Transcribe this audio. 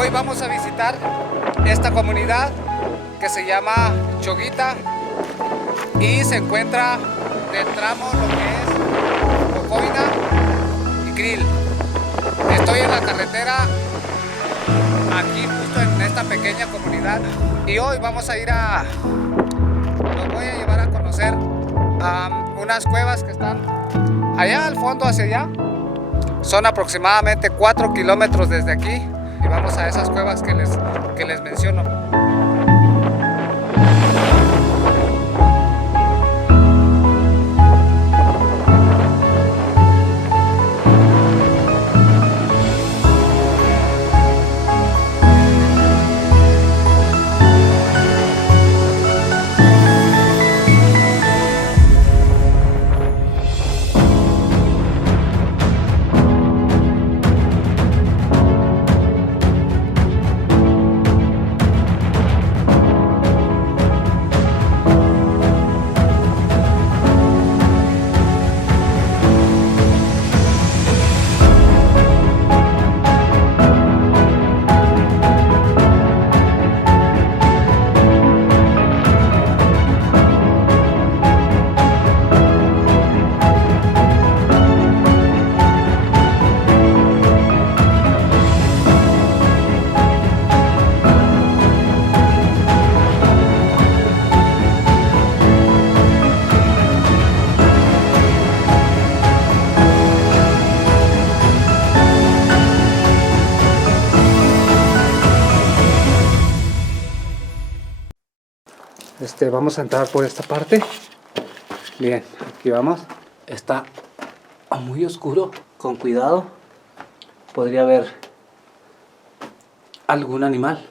Hoy vamos a visitar esta comunidad que se llama Choguita y se encuentra del tramo lo que es Cocoina y Krill. Estoy en la carretera aquí justo en esta pequeña comunidad y hoy vamos a ir los voy a llevar a conocer unas cuevas que están allá al fondo, hacia allá. Son aproximadamente 4 kilómetros desde aquí y vamos a esas cuevas que les menciono. Vamos a entrar por esta parte. Bien, aquí vamos. Está muy oscuro, con cuidado. Podría haber algún animal.